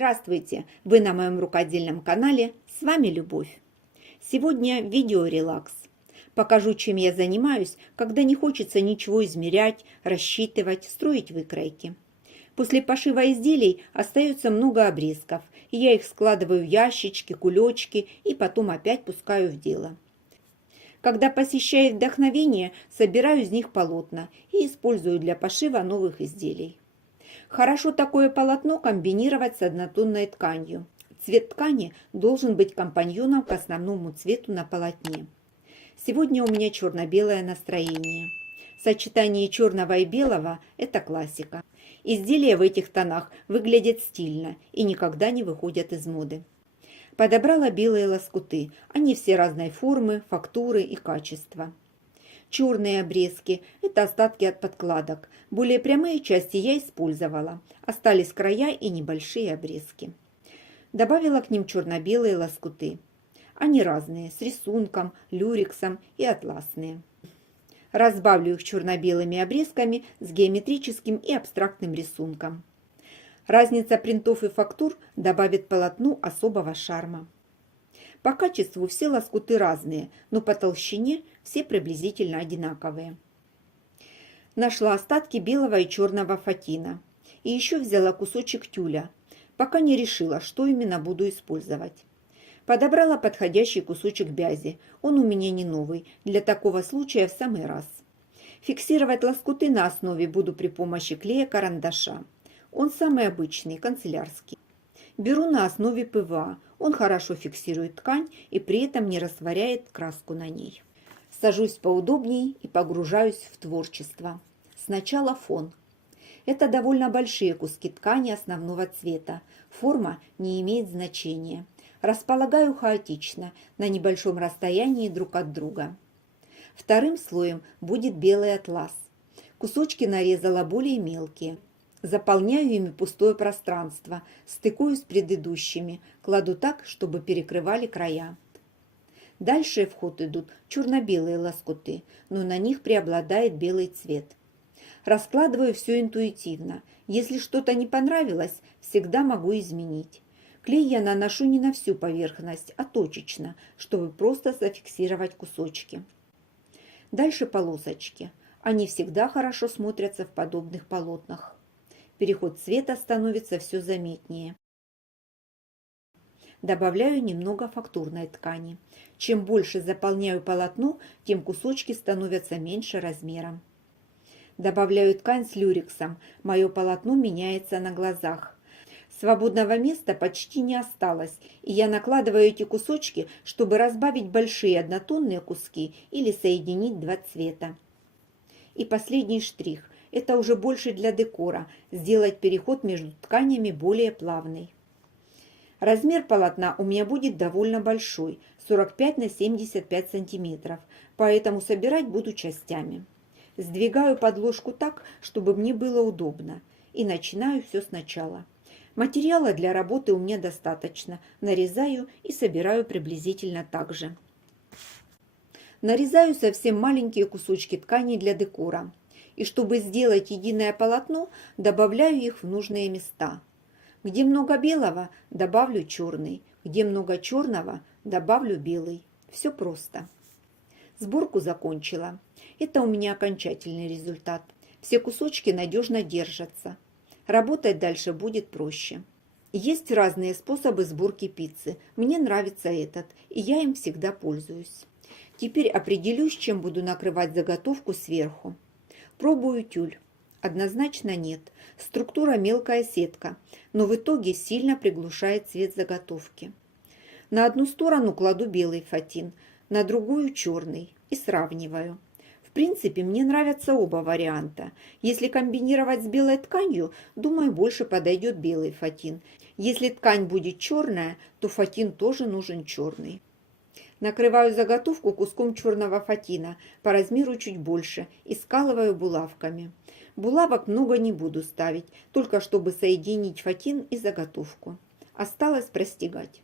Здравствуйте! Вы на моем рукодельном канале, с вами Любовь. Сегодня видео релакс. Покажу, чем я занимаюсь, когда не хочется ничего измерять, рассчитывать, строить выкройки. После пошива изделий остается много обрезков, и я их складываю в ящички, кулечки и потом опять пускаю в дело. Когда посещает вдохновение, собираю из них полотна и использую для пошива новых изделий. Хорошо такое полотно комбинировать с однотонной тканью. Цвет ткани должен быть компаньоном к основному цвету на полотне. Сегодня у меня черно-белое настроение. Сочетание черного и белого – это классика. Изделия в этих тонах выглядят стильно и никогда не выходят из моды. Подобрала белые лоскуты. Они все разной формы, фактуры и качества. Черные обрезки – это остатки от подкладок. Более прямые части я использовала. Остались края и небольшие обрезки. Добавила к ним черно-белые лоскуты. Они разные, с рисунком, люрексом и атласные. Разбавлю их черно-белыми обрезками с геометрическим и абстрактным рисунком. Разница принтов и фактур добавит полотну особого шарма. По качеству все лоскуты разные, но по толщине все приблизительно одинаковые. Нашла остатки белого и черного фатина. И еще взяла кусочек тюля. Пока не решила, что именно буду использовать. Подобрала подходящий кусочек бязи. Он у меня не новый, для такого случая в самый раз. Фиксировать лоскуты на основе буду при помощи клея-карандаша. Он самый обычный, канцелярский. Беру на основе ПВА. Он хорошо фиксирует ткань и при этом не растворяет краску на ней. Сажусь поудобнее и погружаюсь в творчество. Сначала фон. Это довольно большие куски ткани основного цвета. Форма не имеет значения. Располагаю хаотично, на небольшом расстоянии друг от друга. Вторым слоем будет белый атлас. Кусочки нарезала более мелкие. Заполняю ими пустое пространство, стыкую с предыдущими, кладу так, чтобы перекрывали края. Дальше в ход идут черно-белые лоскуты, но на них преобладает белый цвет. Раскладываю все интуитивно. Если что-то не понравилось, всегда могу изменить. Клей я наношу не на всю поверхность, а точечно, чтобы просто зафиксировать кусочки. Дальше полосочки. Они всегда хорошо смотрятся в подобных полотнах. Переход цвета становится все заметнее. Добавляю немного фактурной ткани. Чем больше заполняю полотно, тем кусочки становятся меньше размером. Добавляю ткань с люрексом. Мое полотно меняется на глазах. Свободного места почти не осталось, и я накладываю эти кусочки, чтобы разбавить большие однотонные куски или соединить два цвета. И последний штрих. Это уже больше для декора, сделать переход между тканями более плавный. Размер полотна у меня будет довольно большой, 45 на 75 сантиметров, поэтому собирать буду частями. Сдвигаю подложку так, чтобы мне было удобно, и начинаю все сначала. Материала для работы у меня достаточно, нарезаю и собираю приблизительно так же. Нарезаю совсем маленькие кусочки ткани для декора. И чтобы сделать единое полотно, добавляю их в нужные места. Где много белого, добавлю черный. Где много черного, добавлю белый. Все просто. Сборку закончила. Это у меня окончательный результат. Все кусочки надежно держатся. Работать дальше будет проще. Есть разные способы сборки пиццы. Мне нравится этот, и я им всегда пользуюсь. Теперь определюсь, чем буду накрывать заготовку сверху. Пробую тюль. Однозначно нет. Структура мелкая сетка, но в итоге сильно приглушает цвет заготовки. На одну сторону кладу белый фатин, на другую черный и сравниваю. В принципе, мне нравятся оба варианта. Если комбинировать с белой тканью, думаю, больше подойдет белый фатин. Если ткань будет черная, то фатин тоже нужен черный. Накрываю заготовку куском черного фатина, по размеру чуть больше, и скалываю булавками. Булавок много не буду ставить, только чтобы соединить фатин и заготовку. Осталось простегать.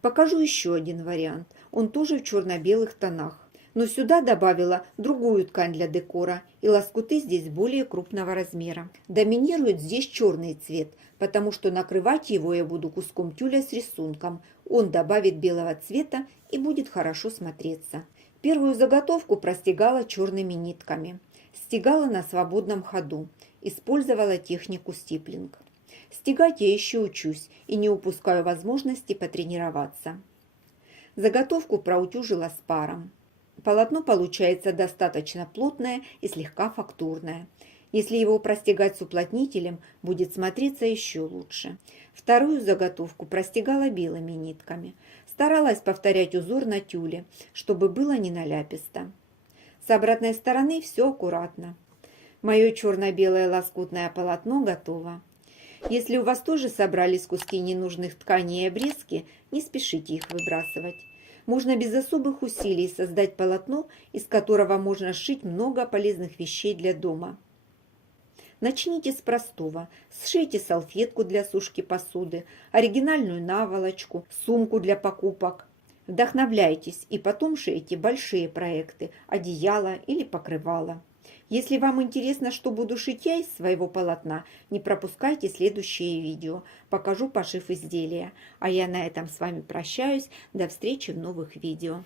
Покажу еще один вариант. Он тоже в черно-белых тонах. Но сюда добавила другую ткань для декора, и лоскуты здесь более крупного размера. Доминирует здесь черный цвет, потому что накрывать его я буду куском тюля с рисунком. Он добавит белого цвета и будет хорошо смотреться. Первую заготовку простегала черными нитками. Стегала на свободном ходу. Использовала технику стиплинг. Стегать я еще учусь и не упускаю возможности потренироваться. Заготовку проутюжила с паром. Полотно получается достаточно плотное и слегка фактурное. Если его простегать с уплотнителем, будет смотреться еще лучше. Вторую заготовку простегала белыми нитками. Старалась повторять узор на тюле, чтобы было не наляписто. С обратной стороны все аккуратно. Мое черно-белое лоскутное полотно готово. Если у вас тоже собрались куски ненужных тканей и обрезки, не спешите их выбрасывать. Можно без особых усилий создать полотно, из которого можно сшить много полезных вещей для дома. Начните с простого. Сшейте салфетку для сушки посуды, оригинальную наволочку, сумку для покупок. Вдохновляйтесь и потом шейте большие проекты, одеяло или покрывало. Если вам интересно, что буду шить я из своего полотна, не пропускайте следующее видео. Покажу пошив изделия. А я на этом с вами прощаюсь. До встречи в новых видео.